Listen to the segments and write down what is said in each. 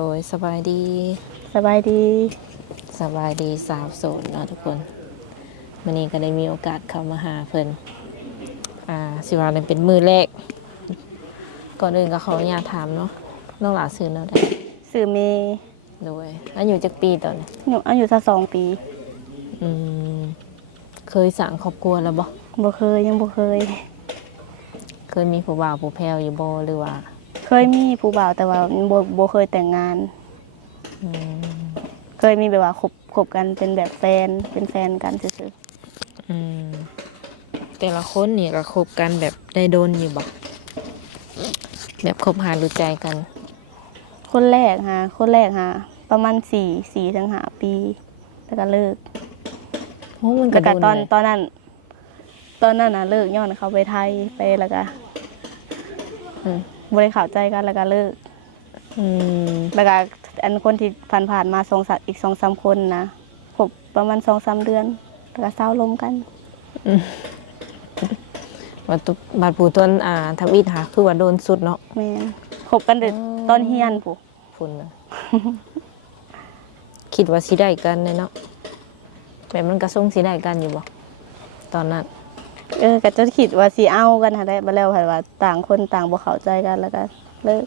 โดยสบายดีสบายดีสบายดีสาวโสดเนาะทุกคนวันนี้ก็ได้มีโอกาสเข้ามาหาเพิ่นสิว่าเลยเป็นมือแรกก่อนอื่นก็ขออนุญาตถามเนาะน้องหลาซื้อเนาะได้สื่อเมโดยอายุจักปีตอนนี้อายุ2 ปีอืมเคยสร้างครอบครัวแล้วบ่บ่เคยยังบ่เคยมีผู้บ่าวผู้แพ้วอยู่บ่หรือว่าเคยมีผู้บ่าวแต่ว่าบ่เคยแต่งงานอืมเคยมีแบบว่าคบกันเป็นแบบแฟนเป็นแฟนกันซื่ออืมแต่ละคนนี่ก็คบกันแบบได้โดนอยู่บ่แบบคบหาดูใจกัน ๆคนแรกประมาณ4ถึง5ปีแล้วก็เลิกโอ้มันก็แล้วก็โดนเลยตอนนั้นน่ะเลิกย้อนเขาไปไทยไปแล้วก็บ่ได้เข้าใจกันแล้วก็เลิกแล้วก็อันคนที่ผ่านมาอีก 2-3 คนนะคบประมาณ 2-3 เดือนแล้วก็เศร้าลมกันบัดผู้ต้นทวิตหาคือว่าโดนสุดเนาะแม่นคบกันแต่ตอนเรียนพุพุ่นน่ะ คิดว่าสิได้กันเนาะแบบมันกระส่งสิได้กันอยู่บ่ตอนนั้นก็จะคิดว่าสิเอากันหาได้บ่แล้วค่ะว่าต่างคนต่างบ่เข้าใจกันแล้วก็เลิก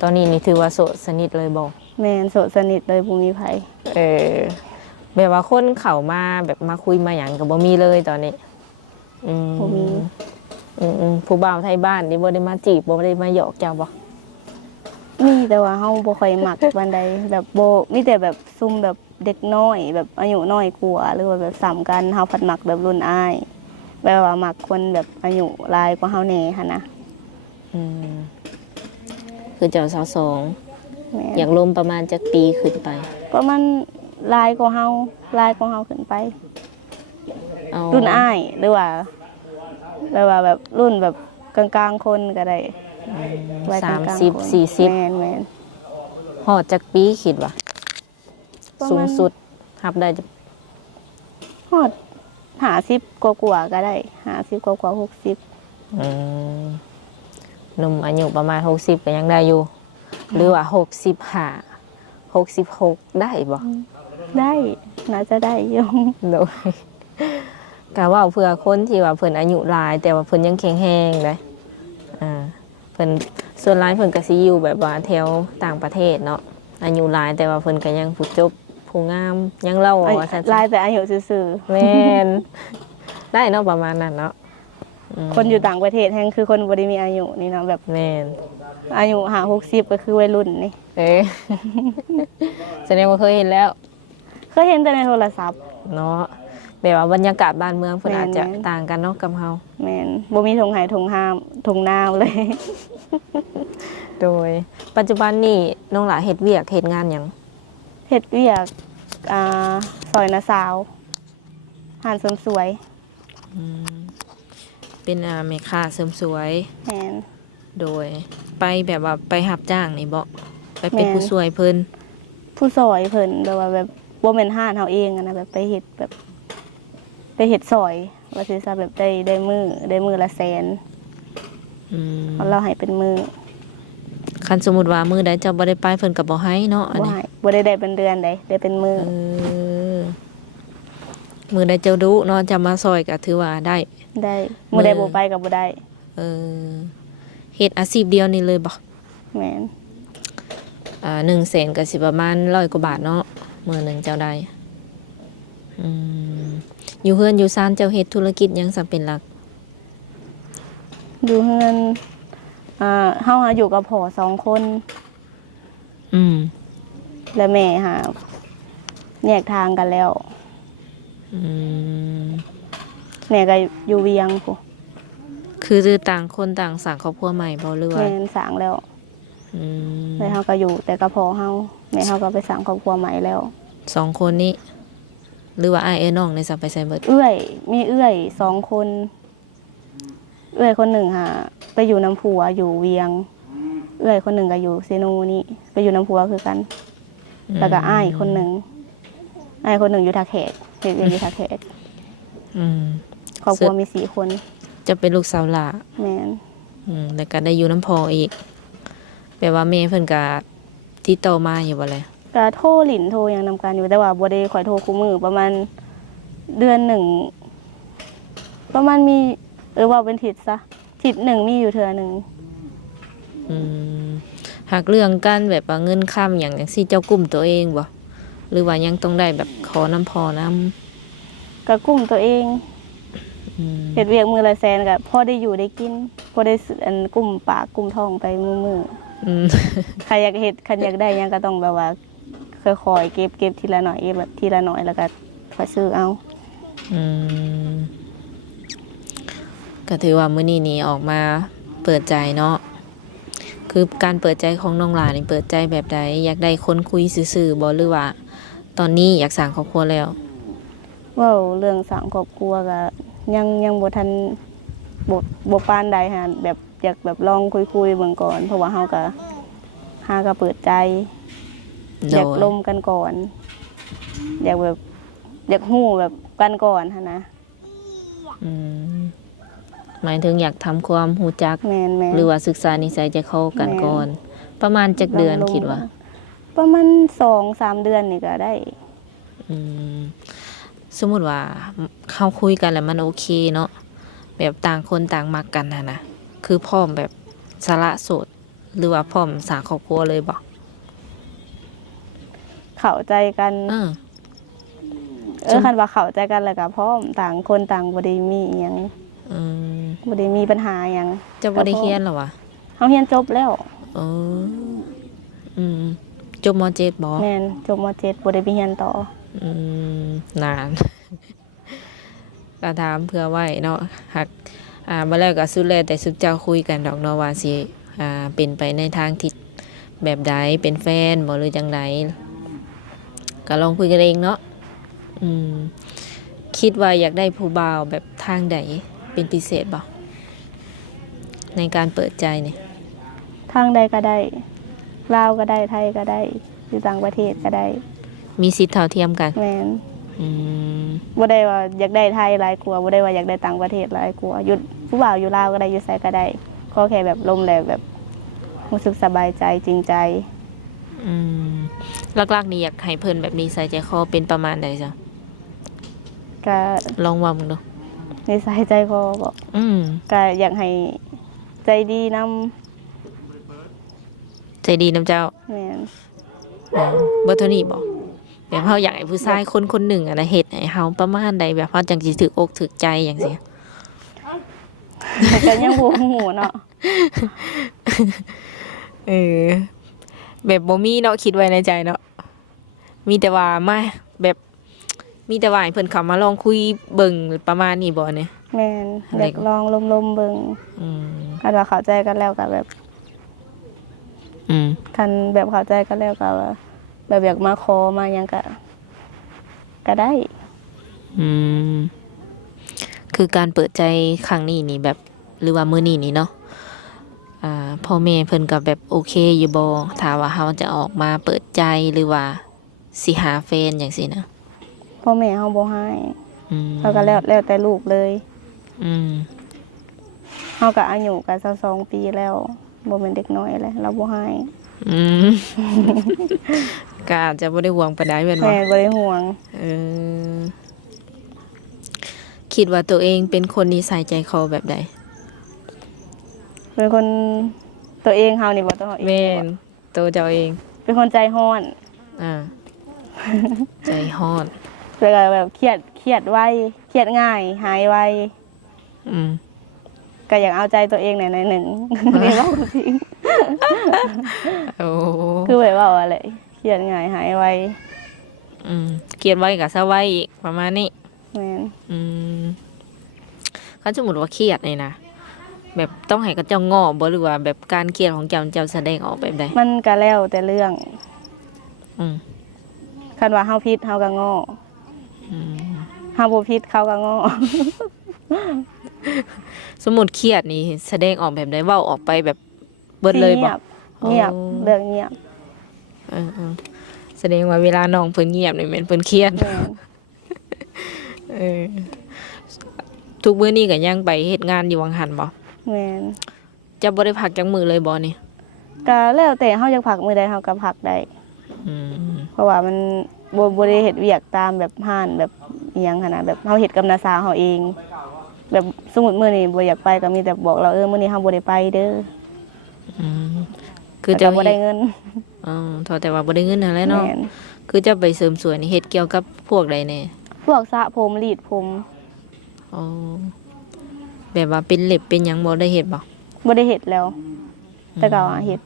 ตอนนี้นี่ถือว่าโสดสนิทเลยบ่แม่นโสดสนิทเลยบ่มีไผแบบว่าคนเข้ามาแบบมาคุยมาหยังก็บ่มีเลยตอนนี้บ่มีผู้บ่าวไทยบ้านนี่บ่ได้มาจีบบ่ได้มาหยอกเจ้าบ่มีแต่ว่าเฮาบ่ค่อยมักปานใดแบบบ่มีแต่แบบซุ่มแบบเด็กน้อยแบบอายุน้อยกว่าหรือว่าแบบซ้ำกันเฮาพัดมักแบบรุ่นอ้ายแบบว่ามักคนแบบอายุหลายกว่าเฮาแหน่หั่นนะคือเจ้าสาวสองอยากลมประมาณจักปีขึ้นไปประมาณหลายกว่าเฮาขึ้นไปรุ่นอ้ายหรือว่าแบบรุ่นแบบกลางๆคนก็ได้30-40แม่นฮอดจักปีคิดว่าสูงสุดรับได้ฮอด50กว่าก็ได้50กว่า60หนุ่มอายุประมาณ60ก็ยังได้อยู่หรือว่า65 66ได้บ่ได้น่าจะได้อยู่โดยก็ว่าเผื่อคนที่ว่าเพิ่นอายุหลายแต่ว่าเพิ่นยังแข็งแรงได้เพิ่นส่วนหลายเพิ่นก็สิอยู่แบบว่าแถวต่างประเทศเนาะอายุหลายแต่ว่าเพิ่นก็ยังผู้จบผู้งามยังเล่าว่าซั่นหลายแต่อายุซื่อๆแม่นได้เนาะประมาณนั้นเนาะคนอยู่ต่างประเทศแฮงคือคนบ่ได้มีอายุนี่เนาะแบบแม่นอายุ50-60ก็คือวัยรุ่นนี่แสดงว่าเคยเห็นแล้วเคยเห็นแต่ในโทรศัพท์เนาะแบบว่าบรรยากาศบ้านเมืองเพิ่นอาจจะต่างกันเนาะกับเฮาแม่นบ่มีทงไห้ทงห้ามทงนาเลย โดยปัจจุบันนี่น้องหลาเฮ็ดเวียกเฮ็ดงานหยังเฮ็ดเวียกซอยนาสาวร้านเสริมสวยเป็นแม่ค้าเสริมสวยแม่นโดยไปแบบว่าไปรับจ้างนี่บ่ไปเป็นผู้ช่วยเพิ่นผู้ซอยเพิ่นแบบว่าแบบบ่แม่นร้านเฮาเองนะแบบไปเฮ็ดแบบไปเฮ็ดซอยว่าสิซะแบบได้มื้อละแสนเราให้เป็นมื้อคันสมมุติว่ามื้อใดเจ้าบ่ได้ไปเพิ่นก็บ่ให้เนาะอันนี้บ่ได้เป็นเดือนได้เป็นมื้อมื้อใดเจ้าดุเนาะจะมาซอยก็ถือว่าได้มื้อใดบ่ไปก็บ่ได้เฮ็ดอาชีพเดียวนี่เลยบ่แม่น100,000ก็สิประมาณ100 กว่าบาทเนาะมื้อนึงเจ้าได้อยู่เฮือนอยู่ซ่านเจ้าเฮ็ดธุรกิจหยังสำเป็นหลักอยู่เฮือนเฮาอยู่กับพ่อ2คนและแม่แยกทางกันแล้วแม่ก็อยู่เวียงพุคือต่างคนต่างสร้างครอบครัวใหม่บ่หรือว่าแม่สร้างแล้วแล้วเฮาก็อยู่แต่กับพ่อเฮาแม่เฮาก็ไปสร้างครอบครัวใหม่แล้ว2คนนี้หรือว่าอ้ายน้องในสับไปใส่เบิดมีเอื้อย2คนเอื้อยคนหนึ่งไปอยู่น้ำผัวอยู่เวียงเอื้อยคนหนึ่งก็อยู่เซโนนี่ไปอยู่น้ำผัวคือกันแล้วก็อ้ายคนหนึ่งอยู่ท่าแขกเฮ็ดอยู่ท่าแขกครอบครัวมี4 คนจะเป็นลูกสาวหล่าแม่นแล้วก็ได้อยู่น้ำพออีก แปลว่าแม่เพิ่นก็ติดต่อมาอยู่บ่เลย ก็โทรหลินโทรหยังนำกันอยู่แต่ว่าบ่ได้ค่อยโทรคู่มือประมาณเดือนหนึ่งประมาณมีว่าเป็นทิศซะทิศหนึ่งมีอยู่เทื่อหนึง อืมหากเรื่องการแบบว่าเงินค้ำอย่างจังซี่เจ้ากลุ่มตัวเองบ่หรือว่ายังต้องได้แบบขอน้ำพอน้ำ ก็กุ้มตัวเอง อืม เฮ็ดเวียกมือละแสนก็พอได้อยู่ได้กินพอได้ซื้ออันกุ้มปากกุ้มท้องไปมือ อืม ๆใครอยากเฮ็ดคันอยากได้หยังก็ต้องแบบว่าค่อยๆเก็บทีละหน่อยแบบทีละหน่อยแล้วก็ค่อยซื้อเอา อืมก็ถือว่ามื้อนี้นี่ออกมาเปิดใจเนาะคือการเปิดใจของน้องหลานนี่เปิดใจแบบใดอยากได้คนคุยซื่อๆบ่หรือว่า ตอนนี้อยากสร้างครอบครัวแล้ว เว้าเรื่องสร้างครอบครัวก็ยังบ่ทันบ่ปานใดฮะแบบอยากแบบลองคุยๆเบิ่งก่อนเพราะว่าเฮาก็หาก็เปิดใจ โด อยาก ย ลมกันก่อน อยากแบบอยากหู้แบบกันก่อนฮะนะ อืมหมายถึงอยากทำความรู้จัก แม่นๆ หรือว่าศึกษานิสัยใจเข้ากันก่อน ประมาณจักเดือนคิดว่า ประมาณ2-3 เดือนนี่ก็ได้ อืมสมมุติว่าเขาคุยกันแล้วมันโอเคเนาะแบบต่างคนต่างมักกันนะคือพร้อมแบบสละโสด หรือว่าพร้อมสร้างครอบครัวเลยบ่ เข้าใจกัน คันว่าเข้าใจกันแล้วก็พร้อมต่างคนต่างบ่ได้มีอิหยัง อืม บ่ได้มีปัญหาหยัง จะบ่ได้เรียนเหรอวะ เฮาเรียนจบแล้ว เอออืมจบม .7 บ่ แม่นจบม .7 บ่ได้ไปเรียนต่อ อืมนาน ก็ถามเพื่อไว้เนาะหากมาแล้วก็สุดแล้วแต่สุดเจ้าคุยกันดอกเนาะว่าสิเป็นไปในทางทิศแบบใดเป็นแฟนบ่หรือจังไดก็ลองคุยกันเองเนาะอืมคิดว่าอยากได้ผู้บ่าวแบบทางใดเป็นพิเศษบ่ในการเปิดใจเนี่ย ทางใดก็ได้ลาวก็ได้ไทยก็ได้อยู่ต่างประเทศก็ได้ มีสิทธิ์เท่าเทียมกัน แม่น อืม บ่ได้ว่าอยากได้ไทยหลายกว่าบ่ได้ว่าอยากได้ต่างประเทศหลายกว่าอยู่ผู้บ่าวอยู่ลาวก็ได้อยู่ไสก็ได้ขอแค่แบบลมแล้วแบบรู้สึกสบายใจจริงใจ อืมหลักๆนี่อยากให้เพิ่นแบบนี้ใส่ใจคอเป็นประมาณใดจ้ะ ก็ ลองว่ามึงดู นิสัยใจคอบ่ อืม ก็อยากให้ใจดีนำ ใจดีน้ำเจ้า แม่น บ่เท่านี้บ่แบบเฮาอยากให้ผู้ชายคนคนหนึ่งอะนะเฮ็ดให้เฮาประมาณใดแบบเฮาจังสิถูกอกถูกใจจังซี่ ก็ยังบ่ฮู้เนาะ เออแบบบ่มีเนาะคิดไว้ในใจเนาะมีแต่ว่ามาแบบมีแต่ว่าให้เพิ่นเข้ามาลองคุยเบิ่งประมาณนี้บ่เนี่ย แม่น อะไร อยากลองลมๆเบิ่ง อืม คันว่าเข้าใจกันแล้วก็แบบ อืม คันแบบเข้าใจกันแล้วก็แบบอยากมาขอมาหยังก็ได้ อืมคือการเปิดใจครั้งนี้นี่แบบหรือว่ามื้อนี้นี่เนาะพ่อแม่เพิ่นก็แบบโอเคอยู่บ่ถ้าว่าเฮาจะออกมาเปิดใจหรือว่าสิหาแฟนจังซี่นะ พ่อแม่เฮาบ่ให้ อืม เขาก็แล้วแต่ลูกเลย อืม เฮาก็อายุก็22ปีแล้วบ่แม่นเด็กน้อยแล้วเราบ่ให้ อืม ก็อาจจะบ่ได้ห่วงปานใดแม่นบ่ แม่บ่ได้ห่วง เออคิดว่าตัวเองเป็นคนนิสัยใจคอแบบใด เป็นคนตัวเองเฮานี่บ่ต้องเฮาเอง แม่นตัวเจ้าเอง เป็นคนใจร้อน อ่า ใจฮ้อน แล้วก็แบบเครียดไวเครียดง่าย หายไว อืม ก็อยากเอาใจตัวเองหน่อยๆหนึง เรียกว่าจริง โอ้ คือแบบว่าอะไรเครียดง่ายหายไว อืมเกลียดไว้กับเศร้าไว้อีกประมาณนี้ แม่น อืมเขาสมมติว่าเครียดเลยนะแบบต้องให้กับเจ้างอบ่หรือว่าแบบการเครียดของเจ้าเจ้าแสดงออกแบบใด มันก็แล้วแต่เรื่อง อืม คันว่าเฮาผิดเฮาก็ง้อ อืม เฮาบ่ผิดเขาก็ง้อ สมมุติเครียดนี่แสดงออกแบบใดเว้าออกไปแบบเบิดเลยบ่ เงียบ โอ้ เรื่องเงียบ เออแสดงว่าเวลาน้องเพิ่นเงียบนี่แม่นเพิ่นเครียด แม่น เออทุกมื้อนี้ก็ยังไปเฮ็ดงานอยู่วังหันบ่ แม่น จะบ่ได้พักจังมื้อเลยบ่นี่ ก็แล้วแต่เฮาอยากผักมื้อใดเฮาก็ผักได้ อืม เพราะว่ามันบ่ได้เฮ็ดเวียกตามแบบห้านแบบอิหยังหั่นน่ะแบบเฮาเฮ็ดกับน้าสาวเฮาเอง แบบสมมุติมื้อนี้บ่อยากไปก็มีแต่บอกเรามื้อนี้เฮาบ่ได้ไปเด้อ อืมคือ แต่ จะ ก็บ่ได้เงิน อ๋อเท่าแต่ว่าบ่ได้เงินนั่นแหละเนาะ แม่น คือจะไปเสริมสวยนี่เฮ็ดเกี่ยวกับพวกใดแน่ พวกสระผมรีดผม อ๋อแบบว่าเป็นเล็บเป็นหยังบ่ได้เฮ็ดบ่ บ่ได้เฮ็ดแล้ว แต่ก็เฮ็ด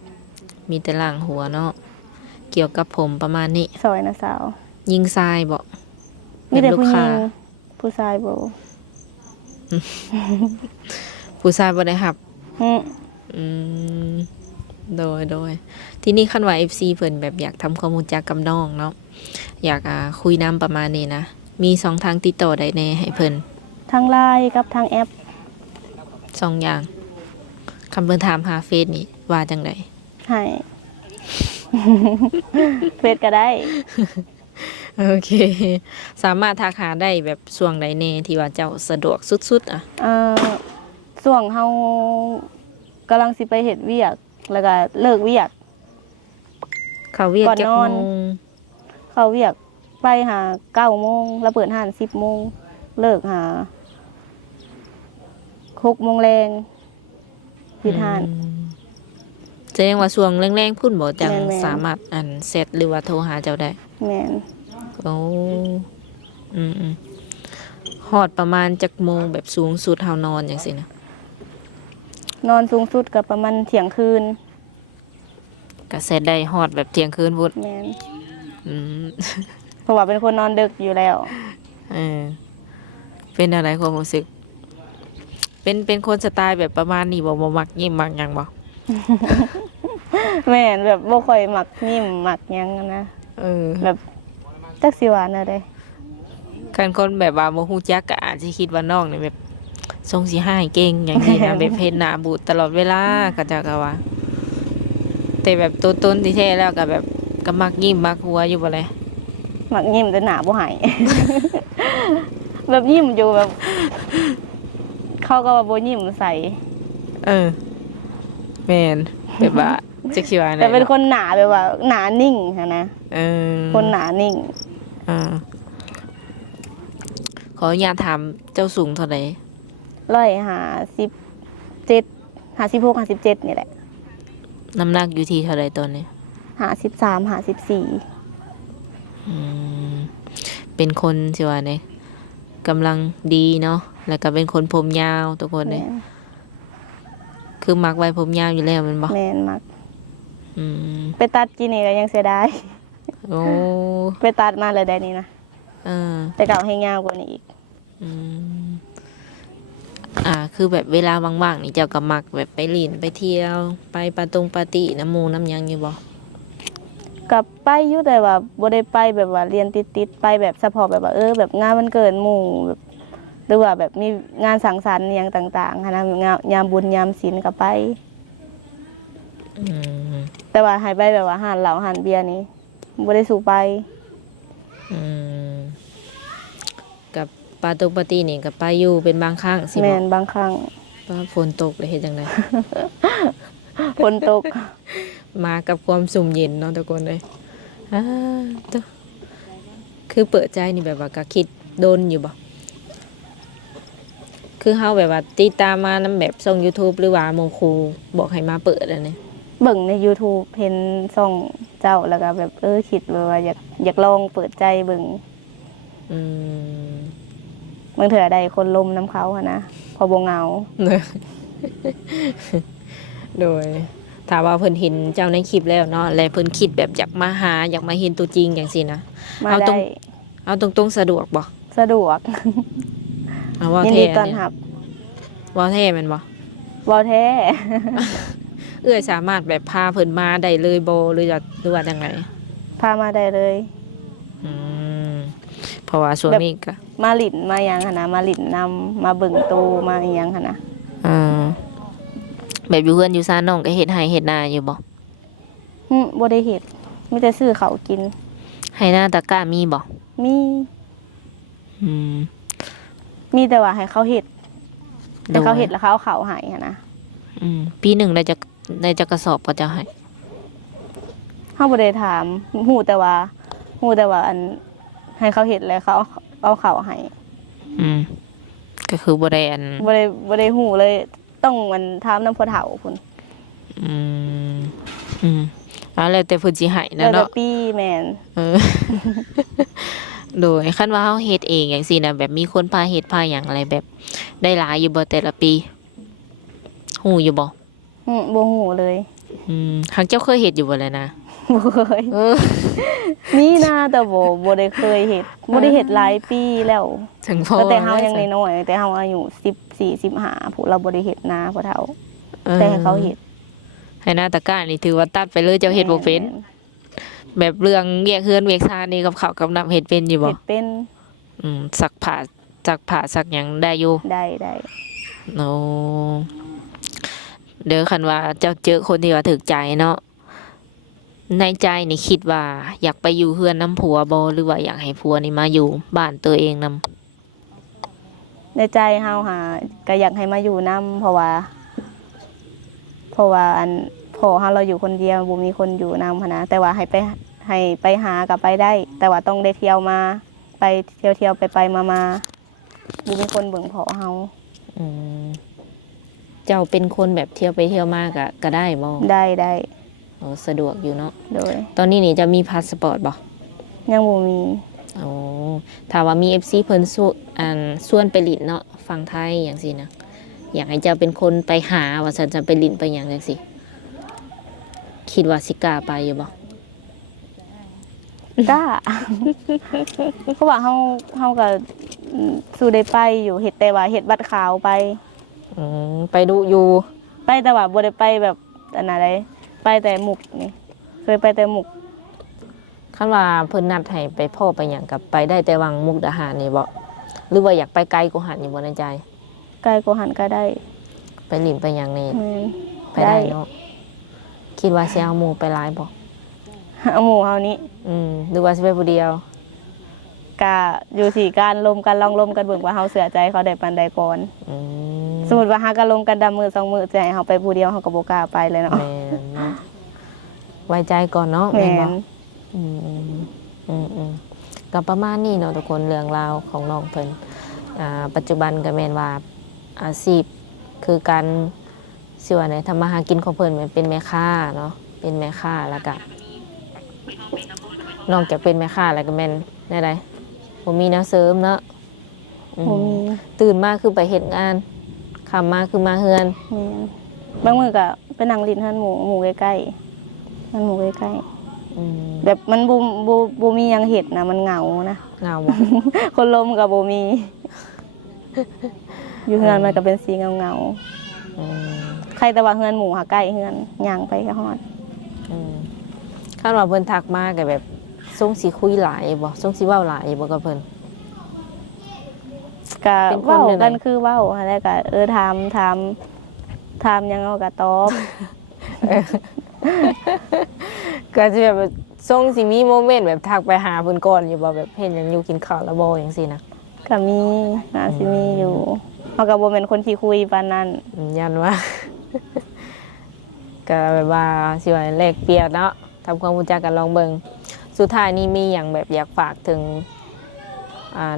มีแต่ล่างหัวเนาะเกี่ยวกับผมประมาณนี้ ซอยน้าสาว ยิงทรายบ่ มีแต่ผู้หญิ ค้าง ผู้ชายบ่ ผู้ชายบ่ได้รับ หึ อืมโดยที่นี่คันว่า FC เพิ่นแบบอยากทำความรู้จักกับน้องเนาะอยากคุยนํประมาณนี้นะมี2ทางติดต่อได้แน่ให้เพิ่น ทาง LINE กับทางแอป 2อย่างคำเพิ่นถามหาเฟซนี่ว่าจังได ให้ เฟซก็ได้ โอเค สามารถทักหาได้แบบช่วงใดแน่ที่ว่าเจ้าสะดวกสุดๆอ่ะ ช่วงเฮากำลังสิไปเฮ็ดเวียก แล้วก็เลิกเวียก เขาเวียก ก่อน จัก นอน โมง เข้าเวียกไปหา9 โมงแล้วเปิดห้าน10 โมงเลิกหา6 โมงแรงปิดห้าน แสดงว่าช่วงแรงๆพุ่นบ่จัง แม่นๆ สามารถเซตหรือว่าโทรหาเจ้าได้ แม่น โอ้อืมฮอดประมาณจักโมงแบบสูงสุดเฮานอนจังซี่นะ นอนสูงสุดก็ประมาณเที่ยงคืน ก็เซตได้ฮอดแบบเที่ยงคืนพุ่น แม่น อืม เพราะว่าเป็นคนนอนดึกอยู่แล้ว เออเป็นอะไรความรู้สึก เป็นคนสไตล์แบบประมาณนี้บ่มักยิ้มมักหยังบ่ แม่นแบบบ่ค่อยมักยิ้มมักหยังนะ เออ แบบจักสิว่าแนวใด คันคนแบบว่าบ่ฮู้จักก็อาจสิคิดว่าน้องนี่แบบทรงสิหายเก่งอย่างนี้นะ แบบเฮ็ดหน้าบูดตลอดเวลาก็จะก็ว่า แต่แบบตัวตนที่แท้แล้วก็แบบก็มักยิ้มมักหัวอยู่บ่เลย มักยิ้มแต่หน้าบ่ใหาย แบบยิ้มอยู่แบบ เขาก็ว่าบ่ยิ้มใส่ เออแม่นแบบว่าจักสิว่าไหน แต่เป็นคนหนาแบบว่าหนานิ่งหั้นนะ เออ คนหนานิ่ง ขออนุญาตถามเจ้าสูงเท่าใด 157 56 57นี่แหละ น้ำหนักอยู่ที่เท่าใดตอนนี้ 53 54 อืมเป็นคนสิว่าเนี่ยกำลังดีเนาะแล้วก็เป็นคนผมยาวทุกคนเลย แม่น คือมักไว้ผมยาวอยู่แล้วแมันบ่ แม่นมัก อืม ไปตัดกินนี่ก็ยังเสียดาย โอ้ ไปตัดมาเลยได้นี่นะ เออ แต่เก่าให้ยาวกว่านี้อีก อืมคือแบบเวลาว่างๆนี่เจ้าก็มักแบบไปลินไปเที่ยว ไปปาปาร์ตี้น้ำหมูน้ำหยังอยู่บ่ กับไปอยู่แต่ว่าบ่ได้ไปแบบว่าเรียนติดๆไปแบบเฉพาะแบบว่าแบบงานวันเกิดหมู่แบบหรือว่าแบบมีงานสังสรรค์อหย่างต่างๆหั้นนะยามบุญยามศีลก็ไป อืม แต่ว่าให้ไปแบบว่าหานเหล้าหานเบียร์นี่บ่ได้สู่ไป อืมกับปาปาร์ตี้นี่ก็ไปอยู่เป็นบางครั้งสิ แม่ บ่ นบางครั้ง ว่าฝนตกเลยเฮ็ดจังได ฝนตก มากับความสุ่มเย็นเนาะทุกคนเลยตัวคือเปิดใจนี่แบบว่าก็คิดโดนอยู่บ่ คือเฮาแบบว่าติดตามมานำแบบช่อง YouTube หรือว่าหมู่ครูบอกให้มาเปิดอันนี้ เบิ่งใน YouTube เห็นช่องเจ้าแล้วก็แบบคิดว่าอยากลองเปิดใจเบิ่ง อืม บางเถื่อใดคนลมน้ำเขาหั้นนะพอบ่เหงา โดยถามว่าเพิ่นเห็นเจ้าในคลิปแล้วเนาะและเพิ่นคิดแบบอยากมาหาอยากมาเห็นตัวจริงจังซี่นะ มา เอาตร ได้ ง เอาตรงๆสะดวกบ่ สะดวก เอาว่า ยิน แท้ ดีต้อน เนี่ย รับ ว่าแท้แม่นบ่ เว้าแท้ สามารถแบบพาเพิ่นมาได้เลยบ่หรือว่าจังไง พามาได้เลย อืมเพราะว่าช่วงนี้ก็ มาหลินมาหยังหั้นนะมาหลินนำมาเบิ่งตูมาอีหยังหั้นนะ อ่าแบบอยู่เพื่อนอยู่ซ่านน้องก็เฮ็ดไร่เฮ็ดนาอยู่บ่ บ่ได้เฮ็ดมีแต่ซื้อเขาวกิน ไร่นาตะกร้ามีบ่ มี อืม มีแต่ว่าให้เขาเฮ็ด โด ให้ ย เขาเฮ็ดแล้วเขาเอาเขาวให้หั้นนะ ปีหนึ่งได้ ในจักกระสอบก็จะให้ เฮาบ่ได้ถามฮู้แต่ว่าอันให้เขาเฮ็ดแล้วเขาเอาเข้าให้ อืมก็คือบ่ได้อัน บ่ได้ฮู้เลยต้องมันถามนำพ่อเฒ่าพุ่น อืมอืมแล้วแต่เพิ่นสิให้ แล้ นะ วแต่ เนาะ ปีแม่น เออ โดยคันว่าเฮาเฮ็ดเองจังซี่นะแบบมีคนพาเฮ็ดพาหยังอะไรแบบ ได้หลายอยู่บ่แต่ละปีฮู้อยู่บ่ บ่ฮู้เลย หักเจ้าเคยเฮ็ดอยู่บ่เลยนะ บ่เคย เออ มีนะแต่บ่ได้เคยเฮ็ดบ่ได้เฮ็ดหลายปีแล้ว ถึงพอ ตั้งแต่เฮายังน้อยๆแต่เฮาอายุ14 15ผู้เราบ่ได้เฮ็ดนาพ่อเฒ่าแต่ให้เขาเฮ็ด ให้หน้าตะกร้านี่ถือว่าตัดไปเลยเจ้าเฮ็ดบ่เป็น แบบเรื่องเวียกเฮือนเวียกซานนี่กับข้าวกับน้ำเฮ็ดเป็นอยู่บ่ เฮ็ดเป็น ซักผ้าซักหยังได้อยู่ ได้ โอ้เด้อคันว่าเจ้าเจอคนที่ว่าถูกใจเนาะในใจนี่คิดว่าอยากไปอยู่เฮือนน้ำผัวบ่หรือว่าอยากให้ผัวนี่มาอยู่บ้านตัวเองนำ ในใจเฮาหาก็อยากให้มาอยู่นํเพราะว่าอันพ่อเฮาเราอยู่คนเดียวบ่มีคนอยู่นำหั้นนะแต่ว่าให้ไปหาก็ไปได้ แต่ว่าต้องได้เที่ยวมาไปเที่ยวไปมาบ่มีคนเบิ่งพ่อเฮา อืมเจ้าเป็นคนแบบเที่ยวไปเที่ยวมากก็ได้บ่ ได้ โอ้สะดวกอยู่เนาะ โดย ตอนนี้นี่จะมีพาสปอร์ตบ่ ยังบ่มี โอ้ถ้าว่ามี FC เพิ่นส่วนไปลินเนาะฝั่งไทยอย่างซี่นะอยากให้เจ้าเป็นคนไปหาว่าฉันจะไปลินไปหยังจังซี่คิดว่าสิกล้าไปอยู่บ่ กล้า เพราะว่าเฮาก็สู้ได้ไปอยู่เฮ็ดแต่ว่าเฮ็ดบัตรขาวไป ไปดูอยู่ ไปแต่ว่าบ่ได้ไปแบบอันนั้นใดไปแต่หมุกนี่เคยไปแต่หมุก คันว่าเพิ่นนัดให้ไปพ่อไปหยังกับไปได้แต่วังมุกดาหารนี่บ่หรือว่าอยากไปไกลกว่าหันอยู่บ่ในใจ ไกลกว่าหันก็ได้ ไปลินไปหยังนี่ แม่น ไปได้เนาะคิดว่าสิเอาหมู่ไปหลายบ่ เอาหมู่เฮานี้ หรือว่าสิไปผู้เดียว กะอยู่ที่การลมกันลองลมกันเบิ่งว่าเฮาเชื่อใจเขาได้ปานใดก่อน อืม สมมุติว่าหากันลมกันดำมือ2มือจะให้เฮาไปผู้เดียวเฮาก็บ่กล้าไปเลยเนาะ แม่นเนาะไว้ใจก่อนเนาะ แม่ บ่ น ก็ประมาณนี้เนาะทุกคนเรื่องราวของน้องเพิ่นปัจจุบันก็แม่นว่าอาชีพคือการสิว่าไหนทำมาหากินของเพิ่นแม่นเป็นแม่ค้าเนาะเป็นแม่ค้าแล้วก็นอกจากเป็นแม่ค้าแล้วก็แม่นได้ไดบ่มีแนวเสริมเนาะบ่มี ตื่นมาคือไปเฮ็ดงานค่ำมาคือมาเฮือน แม่นบางมื้อก็ไปนั่งลิ้นเฮือนหมู่ใกล้ๆมันหมู่ใกล้ๆแบบมันบ่มีหยังเฮ็ดนะมันเหงานะ เหงาบ่ คนลมก็บ่มี อยู่เฮือนมันก็เป็นสีเงาๆใครแต่ว่าเฮือนหมู่หาใกล้เฮือนย่างไปก็ฮอด คาดว่าเพิ่นทักมาก็แบบทรงสิคุยหลายบ่ทรงสิเว้าหลายบ่กับเพิ่น ก็ เป็นคน เว้า แบบไหน กันคือเว้าแล้วก็ถามหยังเอาก็ตอบ ก็จะแบบทรงสิมีโมเมนต์แบบทักไปหาเพิ่นก่อนอยู่บ่แบบเห็นหยังอยู่กินข้าวแล้วบ่จังซี่นะ ก็มีน่าสิมีอยู่เฮาก็บ่แม่นคนที่คุยปานนั้น ยันว่า ก็แบบว่าสิว่าแลกเปลี่ยนเนาะทำความรู้จักกันลองเบิ่งสุดท้ายนี่มีหยังแบบอยากฝากถึง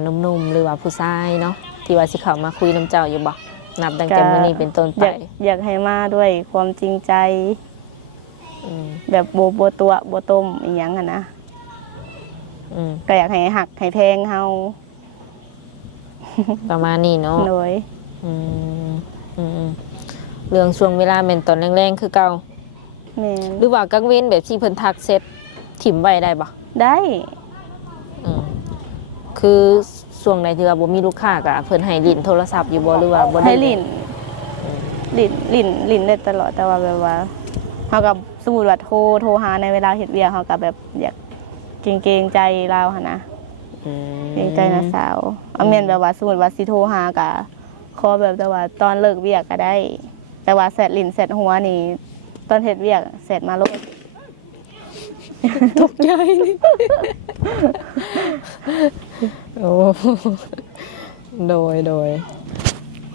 หนุ่มๆหรือว่าผู้ชายเนาะที่ว่าสิเข้ามาคุยนํเจ้าอยู่บ่นับตั้งแต่มื้อนี้เป็นต้นไป อยากให้มาด้วยความจริงใจ แบบบ่ตัวบ่ต้มอีหยังอ่ะนะก็อยากให้หักให้แพงเฮา ประมาณนี้เนาะ โดย เรื่องช่วงเวลาแม่นตอนแรงๆคือเก่า แม่น หรือว่ากังเว้นแบบที่เพิ่นทักเสร็จถิ่มไว้ได้บ่ ได้ คือช่วงไหนที่ว่าบ่มีลูกค้าก็เพิ่นให้ลิ้นโทรศัพท์อยู่บ่หรือว่าบ่ได้ ให้ลิ้นได้ตลอดแต่ว่าแบบว่าเฮากับสมมุติว่าโทรหาในเวลาเฮ็ดเวียกเฮาก็แบบอยากเกรงใจลาวหั่นนะเกรงใจน้าสาวเอาแม่นแบบว่าสมมุติว่าสิโทรหาก็ขอแบบแต่ว่าตอนเลิกเวียกก็ได้ แต่ว่าแซดลิ้นแซดหัวนี่ตอนเฮ็ดเวียกแซดมาโลด ตกใจนี่ โอ้โดย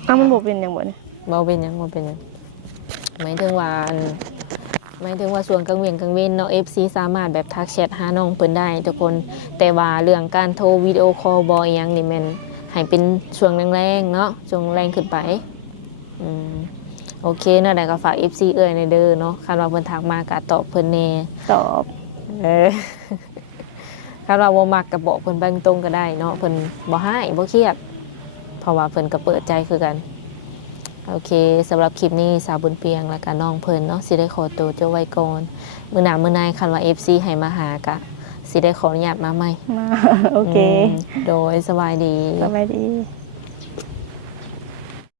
มันบ่เป็นหยังบ่นี่ บ่เป็นหยัง หมายถึงว่าส่วนกลางเวียนเนาะ FC สามารถแบบทักแชทหาน้องเพิ่นได้ทุกคนแต่ว่าเรื่องการโทรวิดีโอคอลบ่อหยังนี่แม่นให้เป็นช่วงแรงๆเนาะช่วงแรงขึ้นไปอืมโอเคเนาะได้ก็ฝาก FC เอ้ยในเด้อเนาะคันว่าเพิ่นทักมาก็ตอบเพิ่นแน่ ตอบ เออ คันว่าบ่มักก็บอกเพิ่นไปตรงๆก็ได้เนาะเพิ่นบ่ให้บ่เครียดเพราะว่าเพิ่นก็เปิดใจคือกันโอเคสำหรับคลิปนี้สาวบุญเปียงและก็น้องเพิ่นเนาะสิได้ขอตัวเจ้าไว้ก่อนมื้อหน้ามื้อในคันว่า FC ให้มาหากะสิได้ขออนุญาตมาใหม่ มาโอเค โดยสบายดี สบายดี